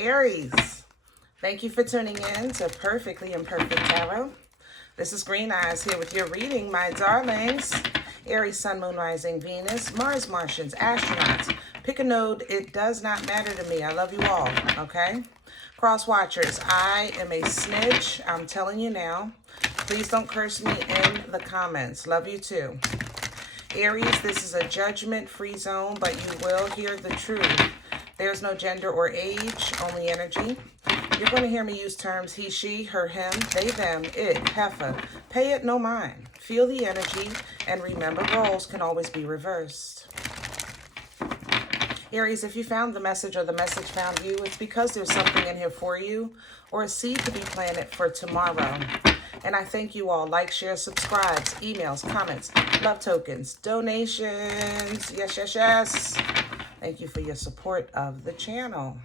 Aries, thank you for tuning in to Perfectly Imperfect Tarot. This is Green Eyes here with your reading, my darlings. Aries, Sun, Moon, Rising, Venus, Mars, Martians, astronauts. Pick a node. It does not matter to me. I love you all, okay? Cross watchers, I am a snitch. I'm telling you now. Please don't curse me in the comments. Love you too. Aries, this is a judgment-free zone, but you will hear the truth. There's no gender or age, only energy. You're going to hear me use terms he, she, her, him, they, them, it, heifer. Pay it no mind. Feel the energy, and remember roles can always be reversed. Aries, if you found the message or the message found you, it's because there's something in here for you or a seed to be planted for tomorrow. And I thank you all. Like, share, subscribes, emails, comments, love tokens, donations. Yes, yes, yes. Thank you for your support of the channel.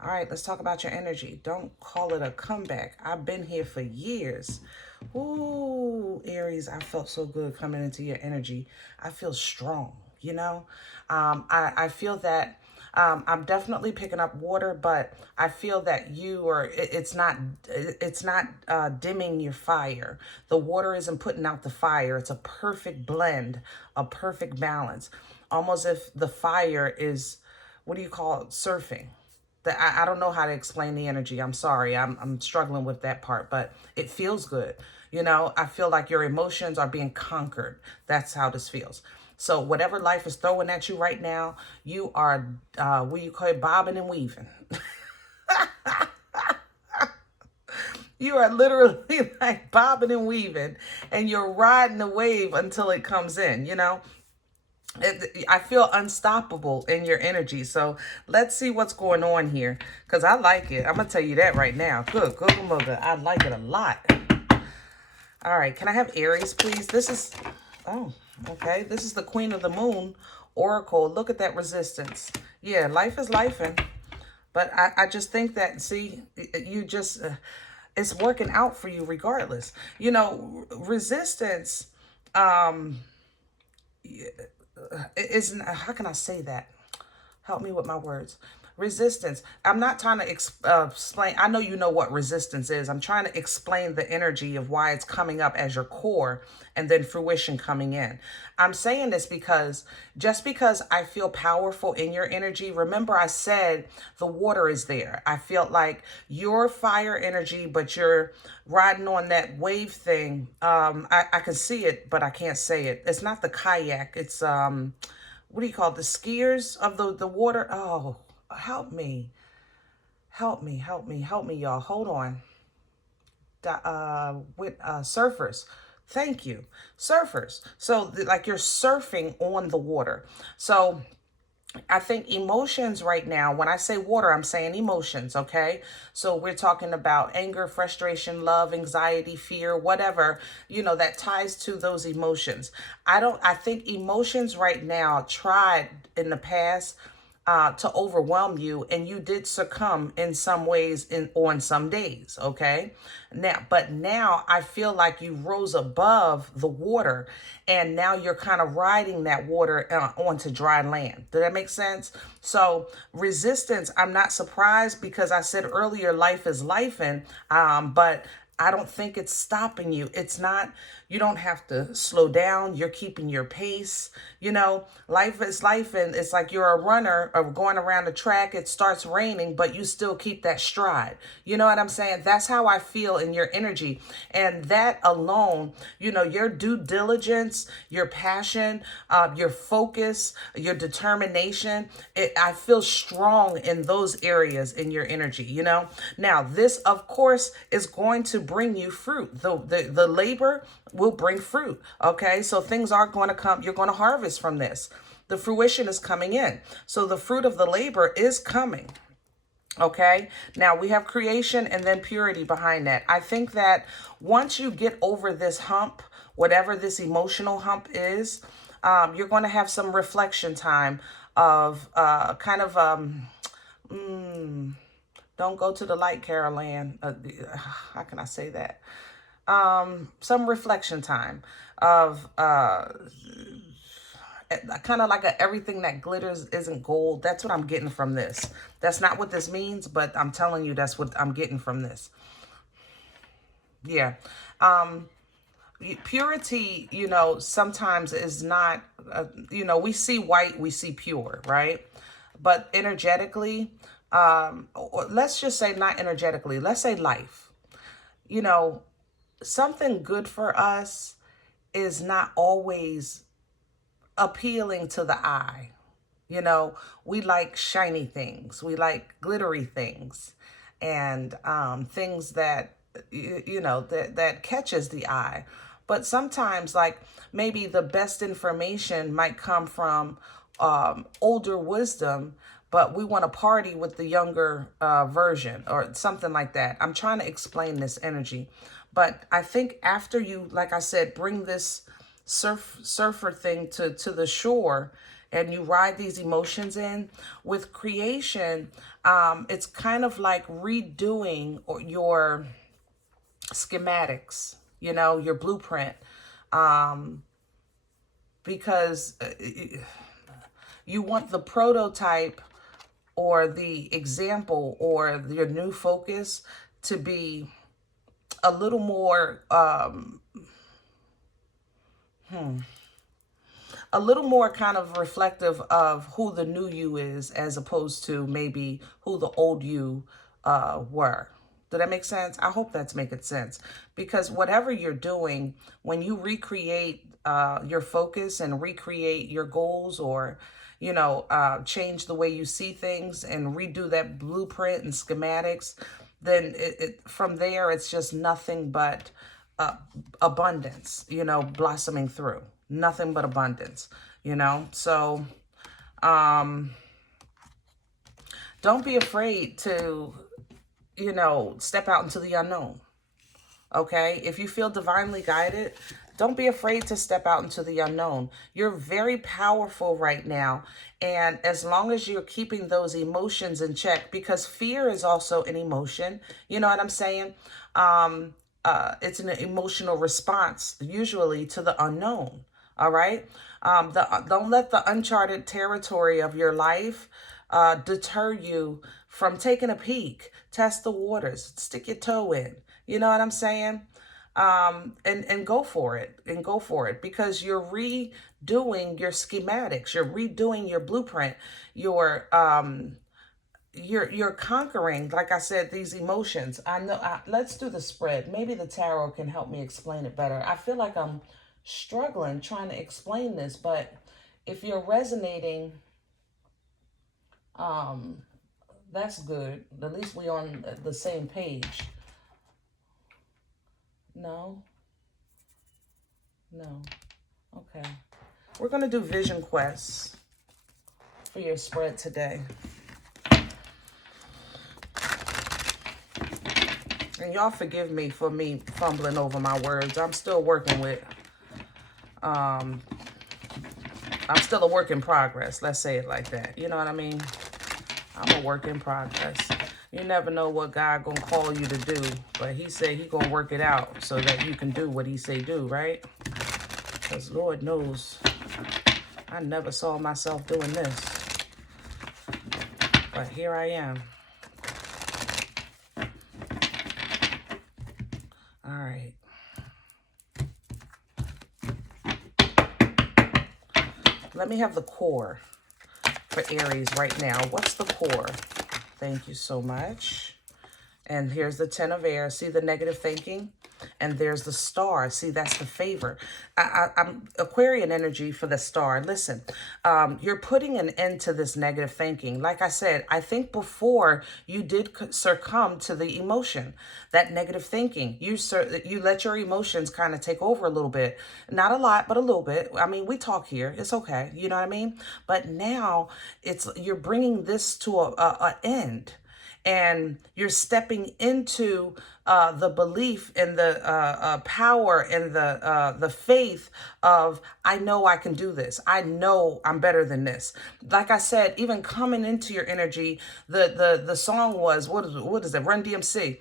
All right, let's talk about your energy. Don't call it a comeback. I've been here for years. Ooh, Aries, I felt so good coming into your energy. I feel strong, you know? I feel that I'm definitely picking up water, but I feel that it's not dimming your fire. The water isn't putting out the fire. It's a perfect blend, a perfect balance. Almost if the fire is, what do you call it, surfing. I don't know how to explain the energy. I'm sorry. I'm struggling with that part, but it feels good. You know, I feel like your emotions are being conquered. That's how this feels. So whatever life is throwing at you right now, you are, what do you call it, bobbing and weaving. You are literally like bobbing and weaving, and you're riding the wave until it comes in, you know. I feel unstoppable in your energy. So let's see what's going on here, because I like it. I'm going to tell you that right now. Good, good, good. I like it a lot. All right. Can I have Aries, please? This is, oh, okay. This is the Queen of the Moon Oracle. Look at that resistance. Yeah, life is lifing. But I just think that, see, you just, it's working out for you regardless. You know, resistance, isn't, how can I say that? Help me with my words. Resistance. I'm not trying to explain. I know you know what resistance is. I'm trying to explain the energy of why it's coming up as your core and then fruition coming in. I'm saying this because just because I feel powerful in your energy, remember I said the water is there. I felt like your fire energy, but you're riding on that wave thing. I can see it, but I can't say it. It's not the kayak. It's, what do you call it? The skiers of the water? Oh, help me. Help me, help me, help me, y'all. Hold on. With surfers. Thank you. Surfers. So like you're surfing on the water. So I think emotions right now, when I say water, I'm saying emotions, okay? So we're talking about anger, frustration, love, anxiety, fear, whatever, you know, that ties to those emotions. I think emotions right now tried in the past to overwhelm you, and you did succumb in some ways on some days, okay? But now I feel like you rose above the water, and now you're kind of riding that water onto dry land. Does that make sense? So resistance, I'm not surprised, because I said earlier, life is lifing, but I don't think it's stopping you. It's not, you don't have to slow down. You're keeping your pace. You know, life is life, and it's like you're a runner or going around the track. It starts raining, but you still keep that stride. You know what I'm saying? That's how I feel in your energy. And that alone, you know, your due diligence, your passion, your focus, your determination, I feel strong in those areas in your energy, you know? Now, this, of course, is going to bring you fruit. The labor will bring fruit, okay? So things are going to come. You're going to harvest from this. The fruition is coming in. So the fruit of the labor is coming, okay? Now we have creation and then purity behind that. I think that once you get over this hump, whatever this emotional hump is, you're going to have some reflection time of don't go to the light, Carol Ann. How can I say that? Some reflection time of kind of like a everything that glitters isn't gold. That's what I'm getting from this. That's not what this means, but I'm telling you that's what I'm getting from this. Yeah. Purity, you know, sometimes is not, you know, we see white, we see pure, right? But energetically, or let's just say not energetically, let's say life, you know, something good for us is not always appealing to the eye. You know, we like shiny things, we like glittery things, and things that, you know, that catches the eye. But sometimes, like, maybe the best information might come from older wisdom, but we want to party with the younger version or something like that. I'm trying to explain this energy. But I think after you, like I said, bring this surfer thing to the shore, and you ride these emotions in with creation, it's kind of like redoing your schematics, you know, your blueprint, because you want the prototype or the example or your new focus to be a little more, a little more kind of reflective of who the new you is, as opposed to maybe who the old you were. Did that make sense? I hope that's making sense. Because whatever you're doing, when you recreate your focus and recreate your goals, or, you know, change the way you see things and redo that blueprint and schematics, then from there, it's just nothing but abundance, you know, blossoming through. Nothing but abundance, you know. So don't be afraid to, you know, step out into the unknown. Okay, if you feel divinely guided, don't be afraid to step out into the unknown. You're very powerful right now. And as long as you're keeping those emotions in check, because fear is also an emotion, you know what I'm saying? It's an emotional response, usually, to the unknown. All right. Don't let the uncharted territory of your life deter you from taking a peek. Test the waters. Stick your toe in. You know what I'm saying? And go for it. And go for it. Because you're redoing your schematics. You're redoing your blueprint. You're conquering, like I said, these emotions. I know. Let's do the spread. Maybe the tarot can help me explain it better. I feel like I'm struggling trying to explain this, but if you're resonating, that's good. At least we're on the same page. No. Okay. We're going to do vision quests for your spread today. And y'all forgive me for me fumbling over my words. I'm still working with, I'm still a work in progress. Let's say it like that. You know what I mean? I'm a work in progress. You never know what God gonna call you to do, but he said he gonna work it out so that you can do what he say do, right? Because Lord knows, I never saw myself doing this. But here I am. All right. Let me have the core for Aries right now. What's the core? Thank you so much. And here's the 10 of air. See the negative thinking? And there's the star. See, that's the favor. I'm Aquarian energy for the star. Listen, you're putting an end to this negative thinking. Like I said, I think before you did succumb to the emotion, that negative thinking. You let your emotions kind of take over a little bit. Not a lot, but a little bit. I mean, we talk here. It's okay. You know what I mean? But now you're bringing this to a end. and you're stepping into the belief and the power and the faith of, I know I can do this. I know I'm better than this. Like I said, even coming into your energy, the song was, what is it? Run DMC.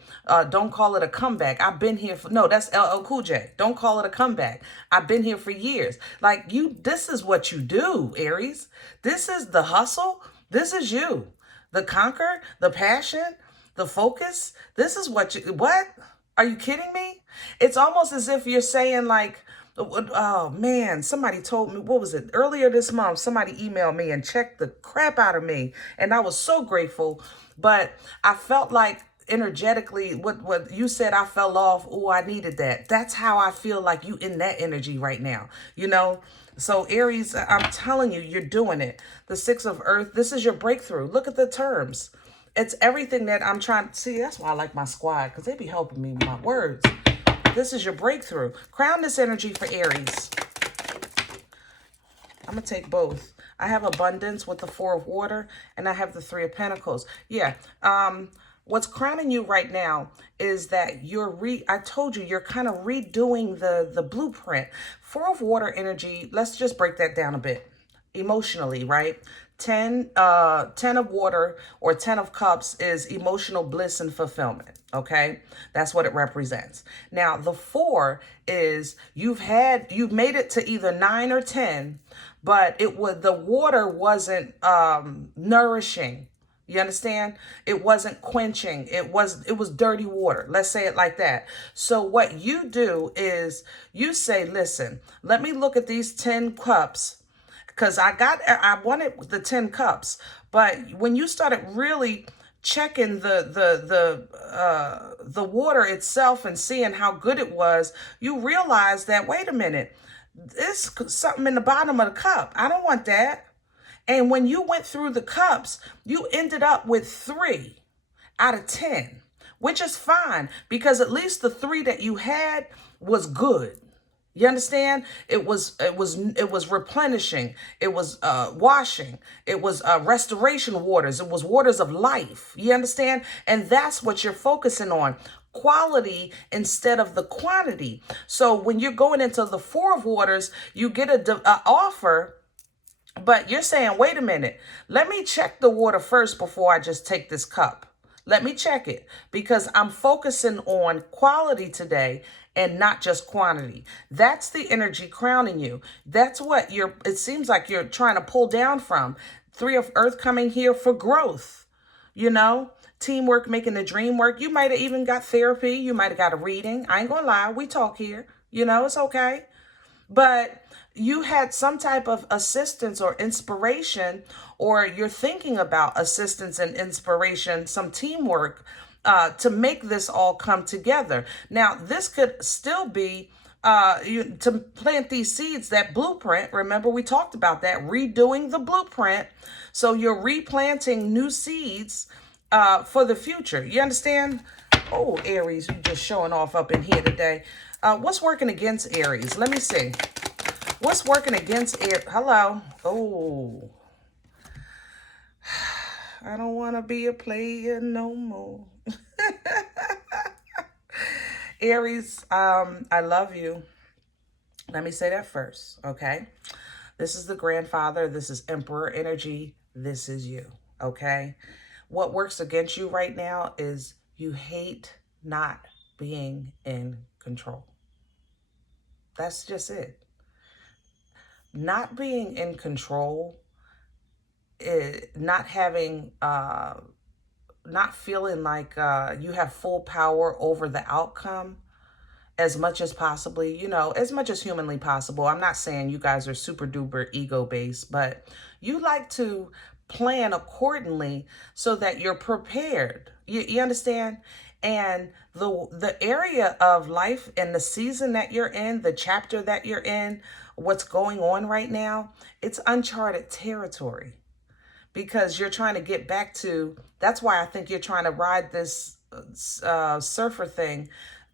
Don't call it a comeback. I've been here for, no, that's LL Cool J. Don't call it a comeback. I've been here for years. Like this is what you do, Aries. This is the hustle. This is you. The conquer, the passion, the focus. This is what are you kidding me? It's almost as if you're saying like, oh man, somebody told me, what was it? Earlier this month, somebody emailed me and checked the crap out of me. And I was so grateful, but I felt like energetically what you said, I fell off. Oh, I needed that. That's how I feel like you in that energy right now, you know? So Aries, I'm telling you, you're doing it. The Six of Earth, this is your breakthrough. Look at the terms. It's everything that I'm trying to see. That's why I like my squad, because they be helping me with my words. This is your breakthrough. Crown this energy for Aries. I'm going to take both. I have abundance with the Four of Water, and I have the Three of Pentacles. Yeah. What's crowning you right now is that I told you, you're kind of redoing the blueprint. Four of Water energy, let's just break that down a bit. Emotionally, right? 10 of Water or 10 of Cups is emotional bliss and fulfillment. Okay, that's what it represents. Now, the 4 is you've made it to either 9 or 10, but the water wasn't nourishing. You understand? It wasn't quenching. It was dirty water. Let's say it like that. So what you do is you say, listen, let me look at these 10 cups, because I wanted the 10 cups. But when you started really checking the water itself and seeing how good it was, you realize that, wait a minute, there's something in the bottom of the cup. I don't want that. And when you went through the cups, you ended up with 3 out of 10, which is fine, because at least the 3 that you had was good. You understand? It was replenishing. It was washing. It was restoration waters. It was waters of life. You understand? And that's what you're focusing on. Quality instead of the quantity. So when you're going into the Four of Waters, you get a offer, but you're saying, wait a minute, let me check the water first before I just take this cup. Let me check it, because I'm focusing on quality today and not just quantity. That's the energy crowning you. That's what it seems like you're trying to pull down from. 3 of Earth coming here for growth, you know, teamwork, making the dream work. You might have even got therapy. You might have got a reading. I ain't gonna lie. We talk here, you know, it's okay. But you had some type of assistance or inspiration, or you're thinking about assistance and inspiration, some teamwork to make this all come together. Now, this could still be to plant these seeds, that blueprint. Remember, we talked about that, redoing the blueprint. So you're replanting new seeds for the future. You understand? Oh, Aries, you're just showing off up in here today. What's working against Aries? Let me see. What's working against Aries? Hello. Oh. I don't want to be a player no more. Aries, I love you. Let me say that first, okay? This is the grandfather. This is Emperor energy. This is you, okay? What works against you right now is you hate not being in control. That's just it. Not being in control, not having, not feeling like you have full power over the outcome as much as possibly, you know, as much as humanly possible. I'm not saying you guys are super duper ego based, but you like to plan accordingly so that you're prepared. You understand? And the area of life and the season that you're in, the chapter that you're in, what's going on right now, it's uncharted territory, because you're trying to get back to, that's why I think you're trying to ride this surfer thing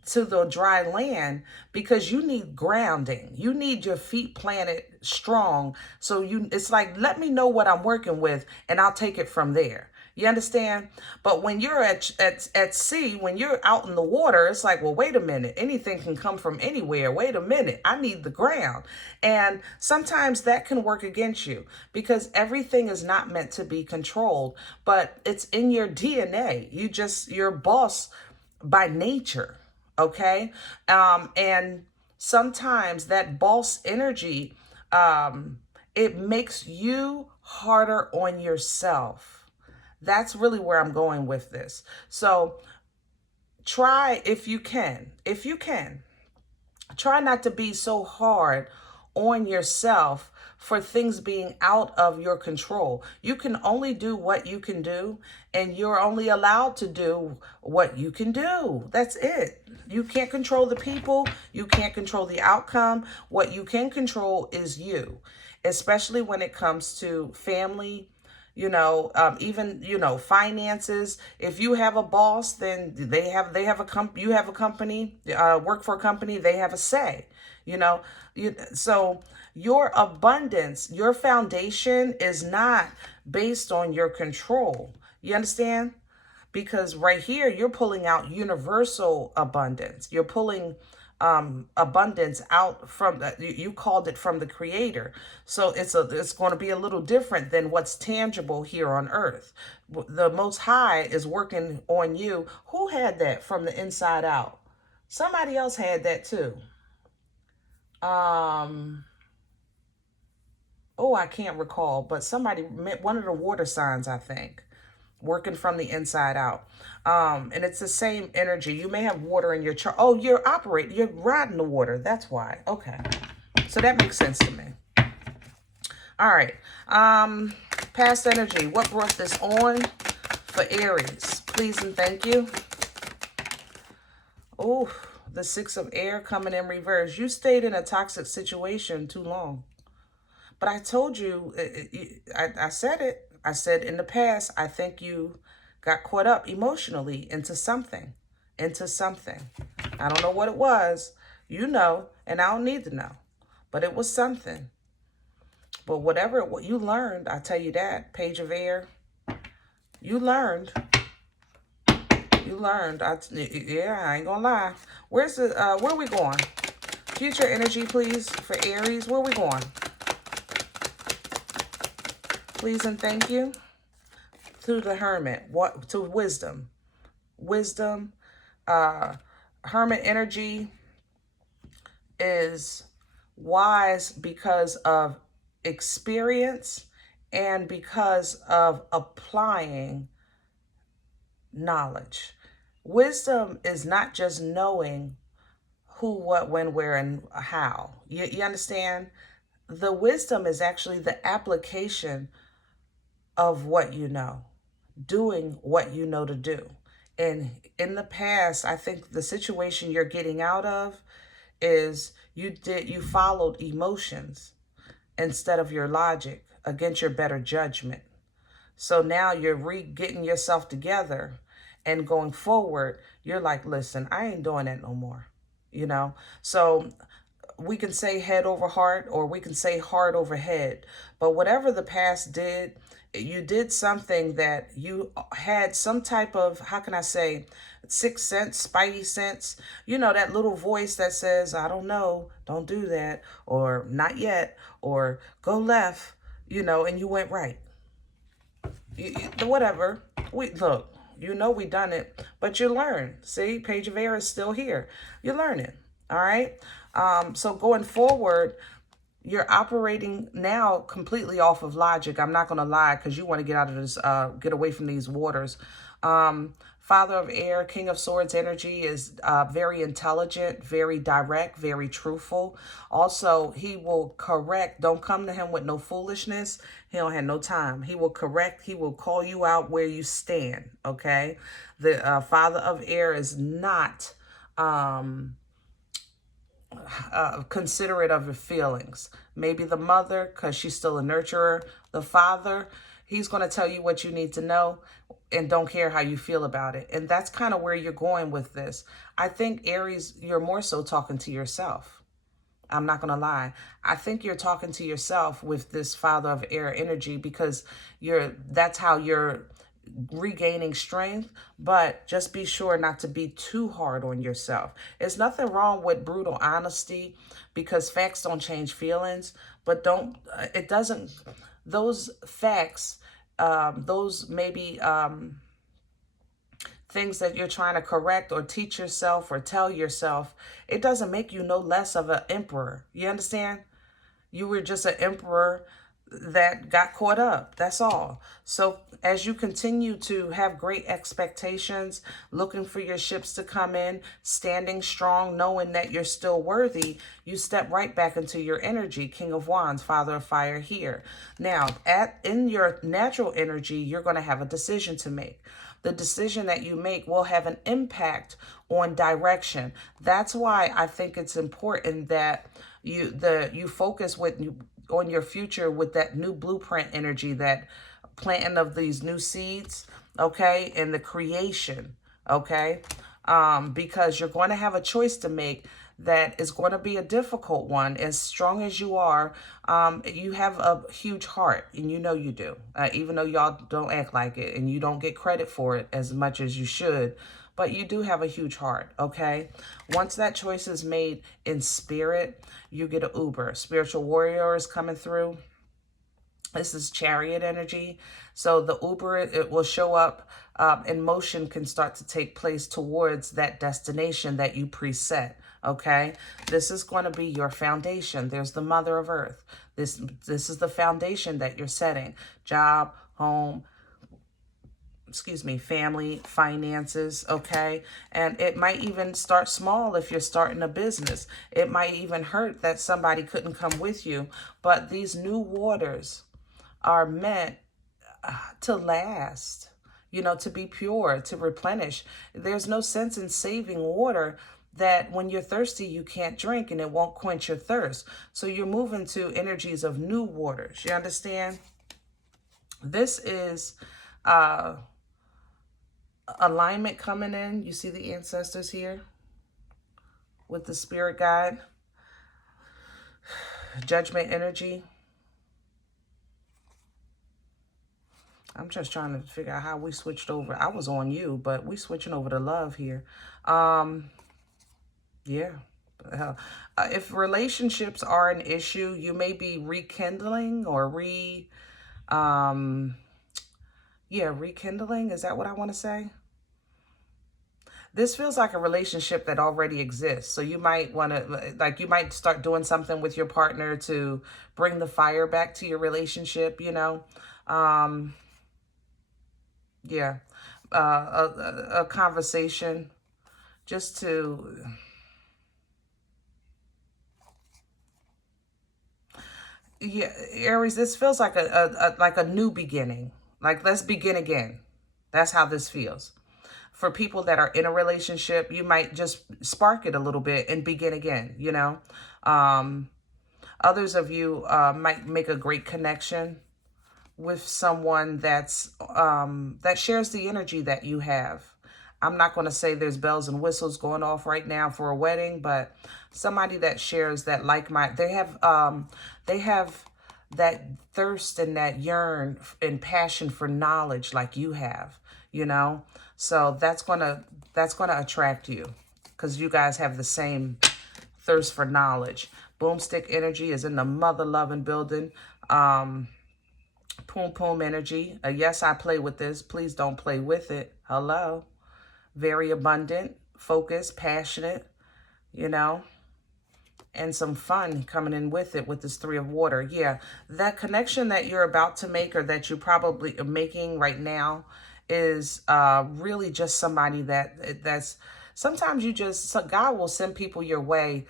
to the dry land, because you need grounding. You need your feet planted strong. So it's like, let me know what I'm working with and I'll take it from there. You understand? But when you're at sea, when you're out in the water, it's like, well, wait a minute. Anything can come from anywhere. Wait a minute. I need the ground. And sometimes that can work against you because everything is not meant to be controlled, but it's in your DNA. You're boss by nature. Okay. And sometimes that boss energy, it makes you harder on yourself. That's really where I'm going with this. So try, if you can, try not to be so hard on yourself for things being out of your control. You can only do what you can do, and you're only allowed to do what you can do. That's it. You can't control the people. You can't control the outcome. What you can control is you, especially when it comes to family, even, finances. If you have a boss, then they have you have a company, work for a company, they have a say, so your abundance, your foundation is not based on your control. You understand? Because right here, you're pulling out universal abundance. You're pulling abundance out from you called it from the creator. So it's going to be a little different than what's tangible here on earth. The Most High is working on you. Who had that from the inside out? Somebody else had that too. I can't recall, but somebody, one of the water signs, I think, working from the inside out. And it's the same energy. You may have water in your chart. Oh, you're riding the water. That's why. Okay. So that makes sense to me. All right. Past energy. What brought this on for Aries? Please and thank you. Oh, the Six of Air coming in reverse. You stayed in a toxic situation too long. But I told you, I said it. I said in the past, I think you got caught up emotionally into something. I don't know what it was, and I don't need to know. But it was something. But whatever you learned, I tell you that, Page of Air, you learned. I ain't gonna lie. Where are we going? Future energy, please, for Aries. Where are we going? Please and thank you. Through the Hermit. What to wisdom? Hermit energy is wise because of experience and because of applying knowledge. Wisdom is not just knowing who, what, when, where, and how. You understand? The wisdom is actually the application of what you know, doing what you know to do. And in the past, I think the situation you're getting out of is you followed emotions instead of your logic against your better judgment. So now you're getting yourself together and going forward, you're like, listen, I ain't doing that no more. So we can say head over heart, or we can say heart over head. But whatever the past did, you did something that you had some type of, how can I say, sixth sense, spidey sense. That little voice that says, I don't know, don't do that, or not yet, or go left, and you went right. Whatever. We done it, but you learn. See, Page of Air is still here. You're learning. All right. So going forward, you're operating now completely off of logic. I'm not going to lie, because you want to get out of this, get away from these waters. Father of Air, King of Swords energy is very intelligent, very direct, very truthful. Also, he will correct. Don't come to him with no foolishness. He don't have no time. He will correct. He will call you out where you stand, okay? The Father of Air is not considerate of your feelings. Maybe the mother, because she's still a nurturer. The father, he's going to tell you what you need to know and don't care how you feel about it. And that's kind of where you're going with this. I think, Aries, you're more so talking to yourself. I'm not going to lie. I think you're talking to yourself with this Father of Air energy, because that's how you're regaining strength, but just be sure not to be too hard on yourself. There's nothing wrong with brutal honesty because facts don't change feelings, but it doesn't, those facts, those maybe things that you're trying to correct or teach yourself or tell yourself, it doesn't make you no less of an emperor. You understand? You were just an emperor that got caught up. That's all. So as you continue to have great expectations, looking for your ships to come in, standing strong, knowing that you're still worthy, you step right back into your energy. King of Wands, Father of Fire here. Now, in your natural energy, you're going to have a decision to make. The decision that you make will have an impact on direction. That's why I think it's important that you focus on your future with that new blueprint energy, that planting of these new seeds, okay, and the creation, okay, because you're going to have a choice to make that is going to be a difficult one. As strong as you are, you have a huge heart, and you know you do, even though y'all don't act like it, and you don't get credit for it as much as you should, but you do have a huge heart, okay? Once that choice is made in spirit, you get an Uber. Spiritual warrior is coming through. This is chariot energy. So the Uber, it will show up, and motion can start to take place towards that destination that you preset, okay? This is going to be your foundation. There's the Mother of Earth. This is the foundation that you're setting. Job, home, family, finances, okay? And it might even start small if you're starting a business. It might even hurt that somebody couldn't come with you. But these new waters are meant to last, you know, to be pure, to replenish. There's no sense in saving water that when you're thirsty, you can't drink and it won't quench your thirst. So you're moving to energies of new waters. You understand? This is alignment coming in. You see the ancestors here with the spirit guide, judgment energy. I'm just trying to figure out how we switched over. I was on you, but we switching over to love here. Yeah. If relationships are an issue, you may be rekindling or rekindling. Is that what I want to say? This feels like a relationship that already exists. So you might want to, like, you might start doing something with your partner to bring the fire back to your relationship, you know? Yeah. A conversation just to... Yeah, Aries, this feels like a new beginning. Like, let's begin again. That's how this feels. For people that are in a relationship, you might just spark it a little bit and begin again, you know. Others of you might make a great connection with someone that's that shares the energy that you have. I'm not going to say there's bells and whistles going off right now for a wedding, but somebody that shares that like-minded, they have that thirst and that yearn and passion for knowledge like you have, you know? So that's going to attract you because you guys have the same thirst for knowledge. Boomstick energy is in the mother-loving building. Poom poom energy. Yes, I play with this. Please don't play with it. Hello. Very abundant, focused, passionate, you know, and some fun coming in with it with this Three of Water. Yeah, that connection that you're about to make or that you probably are making right now is really just somebody that's sometimes God will send people your way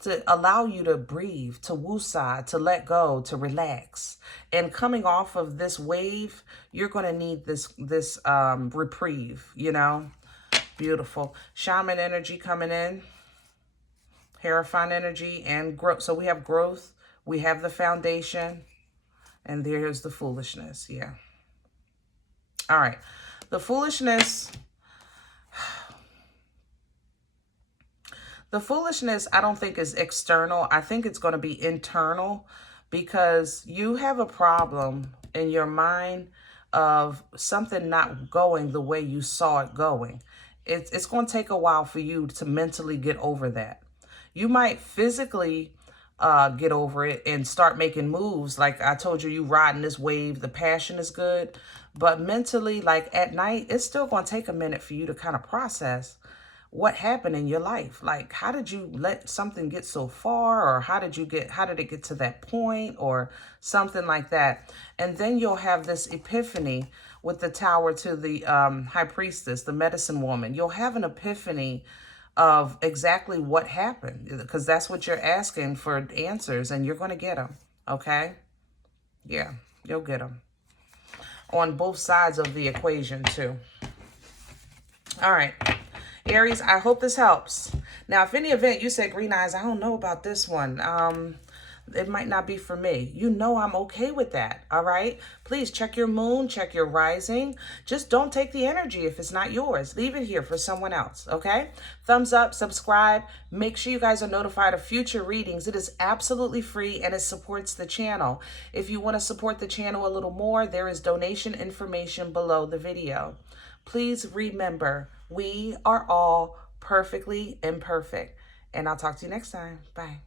to allow you to breathe, to woosah, to let go, to relax. And coming off of this wave, you're going to need this reprieve, you know. Beautiful. Shaman energy coming in. Hierophant energy and growth. So we have growth. We have the foundation. And there's the foolishness. Yeah. All right. The foolishness. The foolishness, I don't think is external. I think it's going to be internal because you have a problem in your mind of something not going the way you saw it going. It's going to take a while for you to mentally get over that. You might physically get over it and start making moves. Like I told you, you riding this wave, the passion is good. But mentally, like at night, it's still going to take a minute for you to kind of process what happened in your life. Like, how did you let something get so far? Or how did it get to that point? Or something like that. And then you'll have this epiphany with the Tower to the High Priestess, the medicine woman. You'll have an epiphany of exactly what happened, because that's what you're asking for answers, and you're going to get them, okay? Yeah, you'll get them. On both sides of the equation, too. All right. Aries, I hope this helps. Now, if any event you said, Green Eyes, I don't know about this one. It might not be for me. You know I'm okay with that, all right? Please check your moon, check your rising. Just don't take the energy if it's not yours. Leave it here for someone else, okay? Thumbs up, subscribe. Make sure you guys are notified of future readings. It is absolutely free and it supports the channel. If you want to support the channel a little more, there is donation information below the video. Please remember, we are all perfectly imperfect. And I'll talk to you next time. Bye.